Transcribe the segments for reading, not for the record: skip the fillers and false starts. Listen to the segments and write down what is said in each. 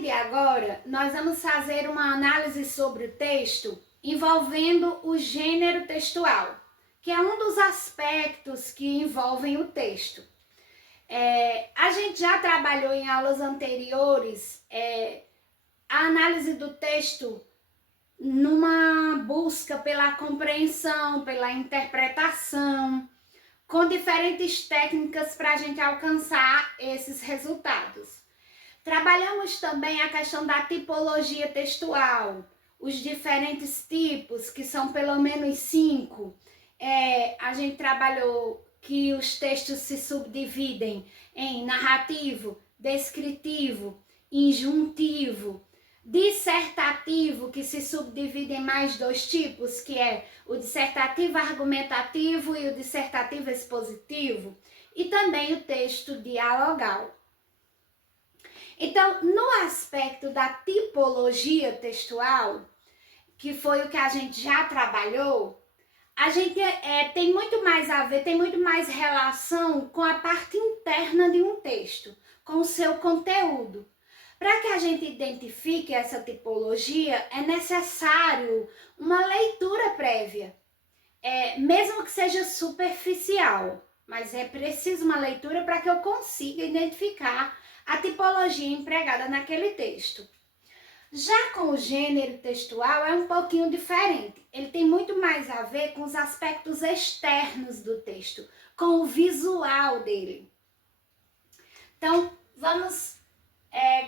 partir de agora, nós vamos fazer uma análise sobre o texto envolvendo o gênero textual, que é um dos aspectos que envolvem o texto. A gente já trabalhou em aulas anteriores a análise do texto numa busca pela compreensão, pela interpretação, com diferentes técnicas para a gente alcançar esses resultados. Trabalhamos também a questão da tipologia textual, os diferentes tipos, que são pelo menos 5. A gente trabalhou que os textos se subdividem em narrativo, descritivo, injuntivo, dissertativo, que se subdivide em mais 2 tipos, que é o dissertativo argumentativo e o dissertativo expositivo, e também o texto dialogal. Então, no aspecto da tipologia textual, que foi o que a gente já trabalhou, a gente tem muito mais a ver, tem muito mais relação com a parte interna de um texto, com o seu conteúdo. Para que a gente identifique essa tipologia, é necessário uma leitura prévia, mesmo que seja superficial, mas é preciso uma leitura para que eu consiga identificar a tipologia empregada naquele texto. Já com o gênero textual é um pouquinho diferente. Ele tem muito mais a ver com os aspectos externos do texto, com o visual dele. Então, vamos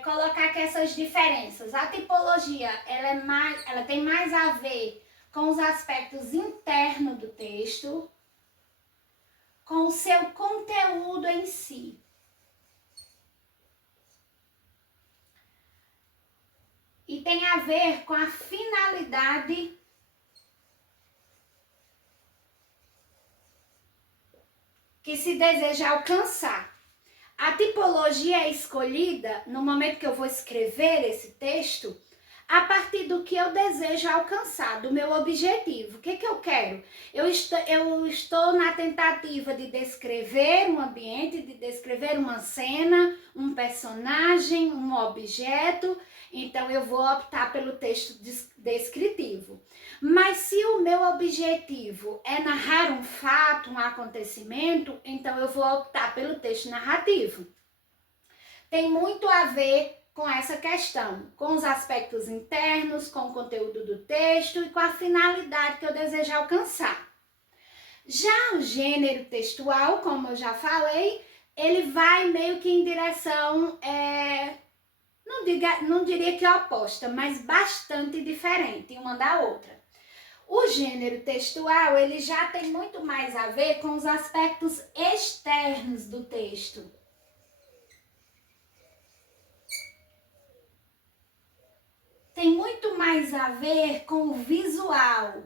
colocar aqui essas diferenças. A tipologia ela tem mais a ver com os aspectos internos do texto, com o seu conteúdo em si. E tem a ver com a finalidade que se deseja alcançar. A tipologia é escolhida no momento que eu vou escrever esse texto a partir do que eu desejo alcançar, do meu objetivo. O que eu quero? Eu estou na tentativa de descrever um ambiente, de descrever uma cena, um personagem, um objeto. Então, eu vou optar pelo texto descritivo. Mas se o meu objetivo é narrar um fato, um acontecimento, então eu vou optar pelo texto narrativo. Tem muito a ver com essa questão, com os aspectos internos, com o conteúdo do texto e com a finalidade que eu desejo alcançar. Já o gênero textual, como eu já falei, ele vai meio que em direção, não diria que oposta, mas bastante diferente uma da outra. O gênero textual, ele já tem muito mais a ver com os aspectos externos do texto. Tem muito mais a ver com o visual.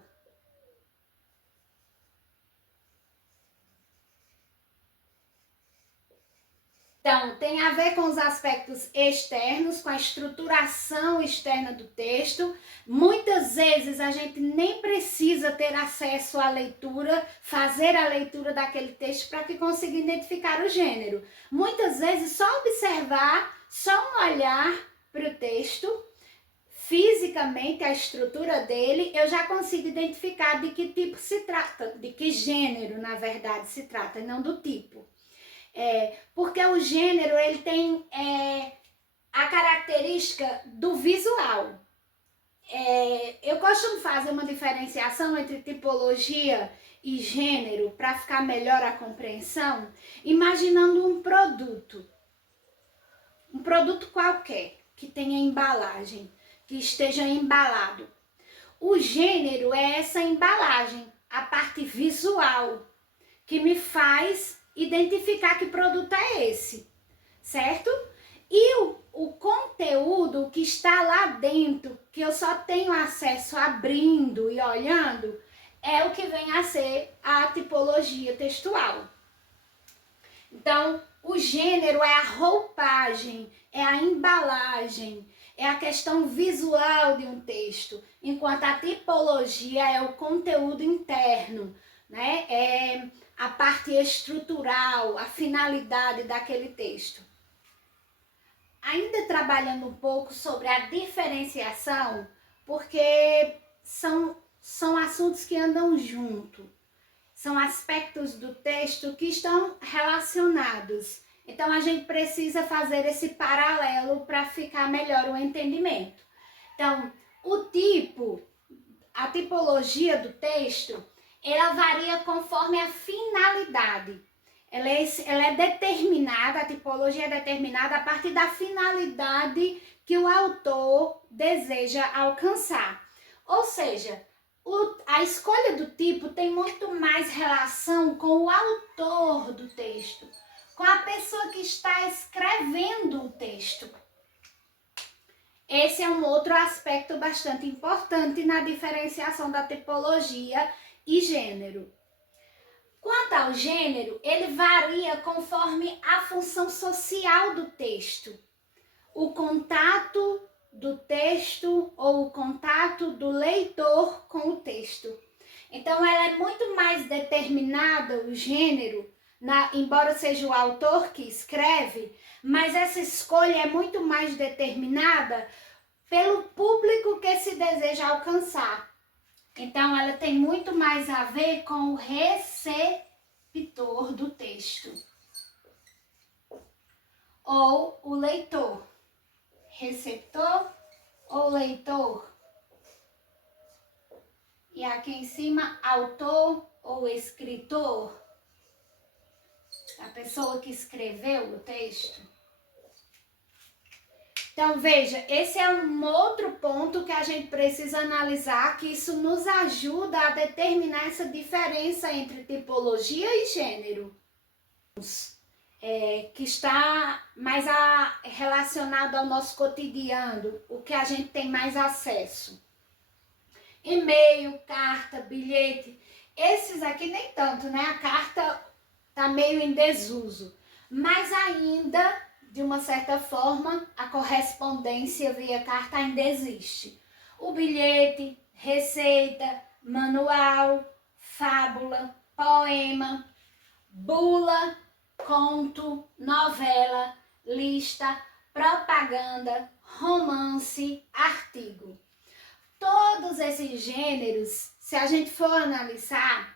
Então, tem a ver com os aspectos externos, com a estruturação externa do texto. Muitas vezes a gente nem precisa ter acesso à leitura, fazer a leitura daquele texto para que consiga identificar o gênero. Muitas vezes só observar, só um olhar para o texto, fisicamente, a estrutura dele, eu já consigo identificar de que tipo se trata, de que gênero, na verdade, se trata, e não do tipo. Porque o gênero, ele tem a característica do visual. Eu costumo fazer uma diferenciação entre tipologia e gênero para ficar melhor a compreensão, imaginando um produto qualquer, que tenha embalagem, que esteja embalado. O gênero é essa embalagem, a parte visual, que me faz identificar que produto é esse, certo? E o conteúdo que está lá dentro, que eu só tenho acesso abrindo e olhando, é o que vem a ser a tipologia textual. Então, o gênero é a roupagem, é a embalagem, é a questão visual de um texto, enquanto a tipologia é o conteúdo interno, né? É a parte estrutural, a finalidade daquele texto. ainda trabalhando um pouco sobre a diferenciação, porque são assuntos que andam junto, são aspectos do texto que estão relacionados. Então a gente precisa fazer esse paralelo para ficar melhor o entendimento. Então, a tipologia do texto, ela varia conforme a finalidade. Ela é determinada, a tipologia é determinada a partir da finalidade que o autor deseja alcançar. Ou seja, a escolha do tipo tem muito mais relação com o autor do texto, com a pessoa que está escrevendo o texto. Esse é um outro aspecto bastante importante na diferenciação da tipologia e gênero. Quanto ao gênero, ele varia conforme a função social do texto. O contato do texto ou o contato do leitor com o texto. Então, ela é muito mais determinada, o gênero, embora seja o autor que escreve, mas essa escolha é muito mais determinada pelo público que se deseja alcançar. Então, ela tem muito mais a ver com o receptor do texto ou o leitor. Receptor ou leitor. E aqui em cima, autor ou escritor. A pessoa que escreveu o texto. Então, veja, esse é um outro ponto que a gente precisa analisar, que isso nos ajuda a determinar essa diferença entre tipologia e gênero. Que está mais relacionado ao nosso cotidiano, o que a gente tem mais acesso. E-mail, carta, bilhete, esses aqui nem tanto, né? A carta tá meio em desuso, mas ainda, de uma certa forma, a correspondência via carta ainda existe. O bilhete, receita, manual, fábula, poema, bula, conto, novela, lista, propaganda, romance, artigo. Todos esses gêneros, se a gente for analisar,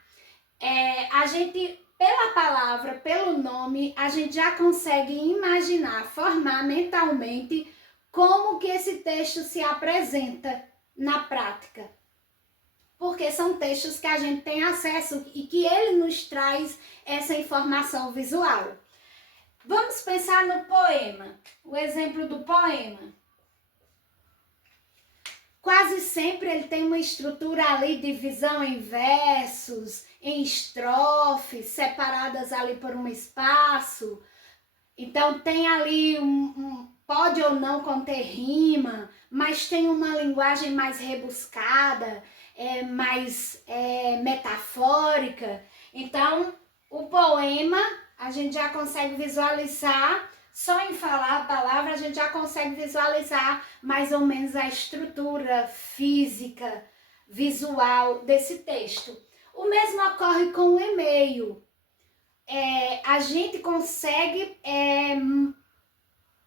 a gente, pela palavra, pelo nome, a gente já consegue imaginar, formar mentalmente como que esse texto se apresenta na prática. Porque são textos que a gente tem acesso e que ele nos traz essa informação visual. Vamos pensar no poema, o exemplo do poema. Quase sempre ele tem uma estrutura ali de divisão em versos, em estrofes, separadas ali por um espaço. Então tem ali pode ou não conter rima, mas tem uma linguagem mais rebuscada, mais metafórica. Então, o poema a gente já consegue visualizar, só em falar a palavra a gente já consegue visualizar mais ou menos a estrutura física, visual desse texto. O mesmo ocorre com o e-mail. A gente consegue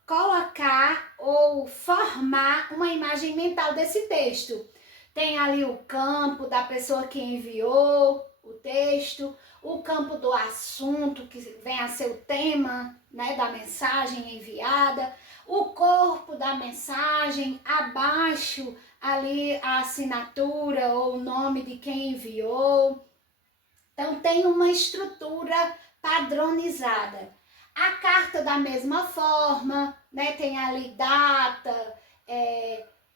colocar ou formar uma imagem mental desse texto. Tem ali o campo da pessoa que enviou o texto, o campo do assunto, que vem a ser o tema, né, da mensagem enviada, o corpo da mensagem, abaixo ali a assinatura ou o nome de quem enviou. Então tem uma estrutura padronizada. A carta da mesma forma, né, tem ali data,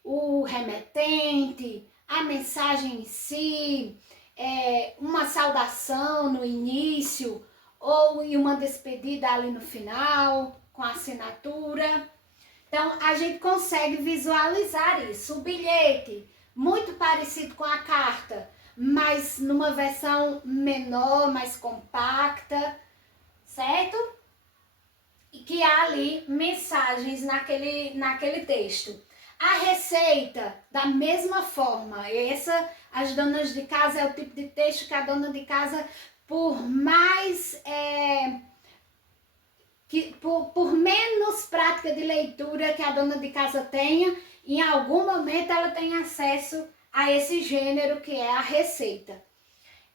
o remetente, a mensagem em si, uma saudação no início ou uma despedida ali no final, com a assinatura. Então, a gente consegue visualizar isso. O bilhete, muito parecido com a carta, mas numa versão menor, mais compacta, certo? E que há ali mensagens naquele texto. A receita, da mesma forma, as donas de casa, é o tipo de texto que a dona de casa, por mais que por menos prática de leitura que a dona de casa tenha, em algum momento ela tem acesso a esse gênero que é a receita.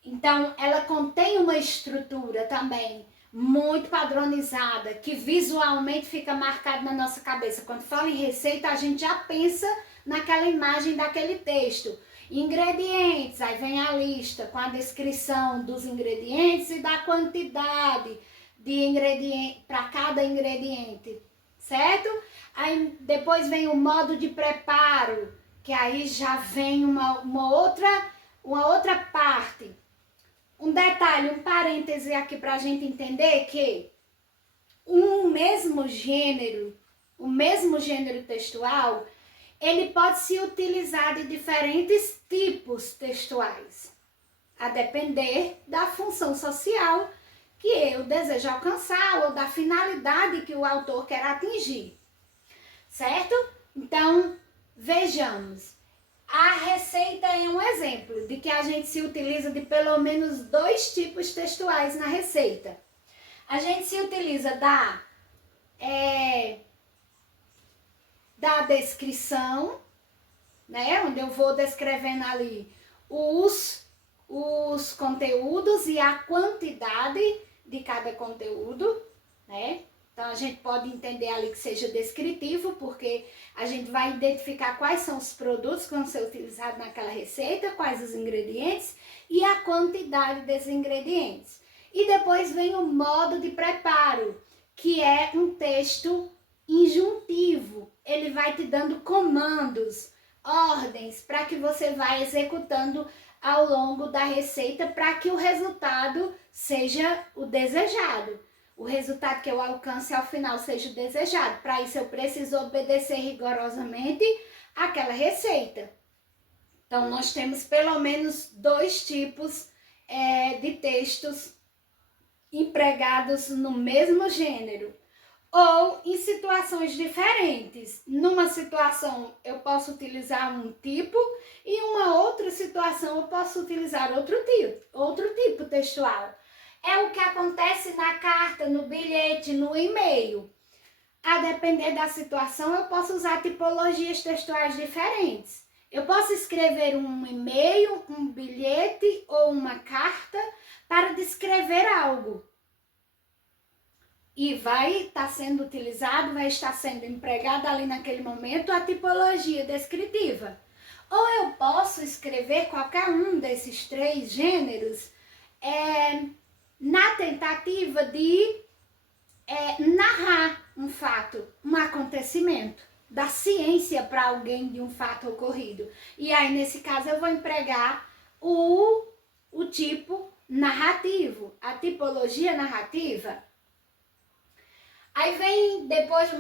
Então, ela contém uma estrutura também muito padronizada, que visualmente fica marcada na nossa cabeça. Quando fala em receita, a gente já pensa naquela imagem daquele texto. Ingredientes, aí vem a lista com a descrição dos ingredientes e da quantidade de ingrediente para cada ingrediente, certo? Aí depois vem o modo de preparo, que aí já vem uma outra parte. Um detalhe, um parêntese aqui para a gente entender que o mesmo gênero textual, ele pode se utilizar de diferentes tipos textuais, a depender da função social que eu desejo alcançar ou da finalidade que o autor quer atingir, certo? Então, vejamos. A receita é um exemplo de que a gente se utiliza de pelo menos 2 tipos textuais na receita. A gente se utiliza da descrição, né, onde eu vou descrevendo ali os conteúdos e a quantidade de cada conteúdo, né? Então, a gente pode entender ali que seja descritivo, porque a gente vai identificar quais são os produtos que vão ser utilizados naquela receita, quais os ingredientes e a quantidade desses ingredientes. E depois vem o modo de preparo, que é um texto injuntivo. Ele vai te dando comandos, ordens, para que você vá executando ao longo da receita para que o resultado seja o desejado. O resultado que eu alcance ao final seja o desejado. Para isso eu preciso obedecer rigorosamente aquela receita. Então nós temos pelo menos 2 tipos de textos empregados no mesmo gênero ou em situações diferentes. Numa situação eu posso utilizar um tipo e em uma outra situação eu posso utilizar outro tipo textual. É o que acontece na carta, no bilhete, no e-mail. A depender da situação, eu posso usar tipologias textuais diferentes. Eu posso escrever um e-mail, um bilhete ou uma carta para descrever algo. E vai estar sendo utilizado, vai estar sendo empregada ali naquele momento a tipologia descritiva. Ou eu posso escrever qualquer um desses 3 gêneros na tentativa de narrar um fato, um acontecimento, dar ciência para alguém de um fato ocorrido. E aí, nesse caso, eu vou empregar o tipo narrativo, a tipologia narrativa. Aí vem, depois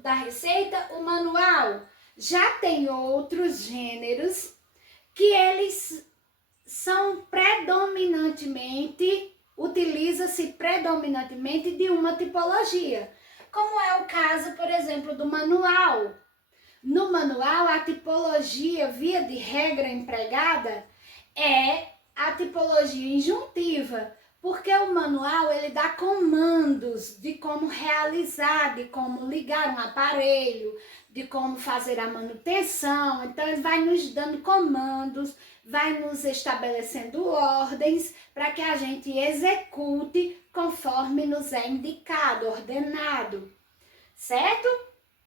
da receita, o manual. Já tem outros gêneros que eles são utiliza-se predominantemente de uma tipologia, como é o caso, por exemplo, do manual. No manual, a tipologia, via de regra empregada, é a tipologia injuntiva, porque o manual ele dá comandos de como realizar, de como ligar um aparelho, de como fazer a manutenção. Então, ele vai nos dando comandos, vai nos estabelecendo ordens para que a gente execute conforme nos é indicado, ordenado, certo?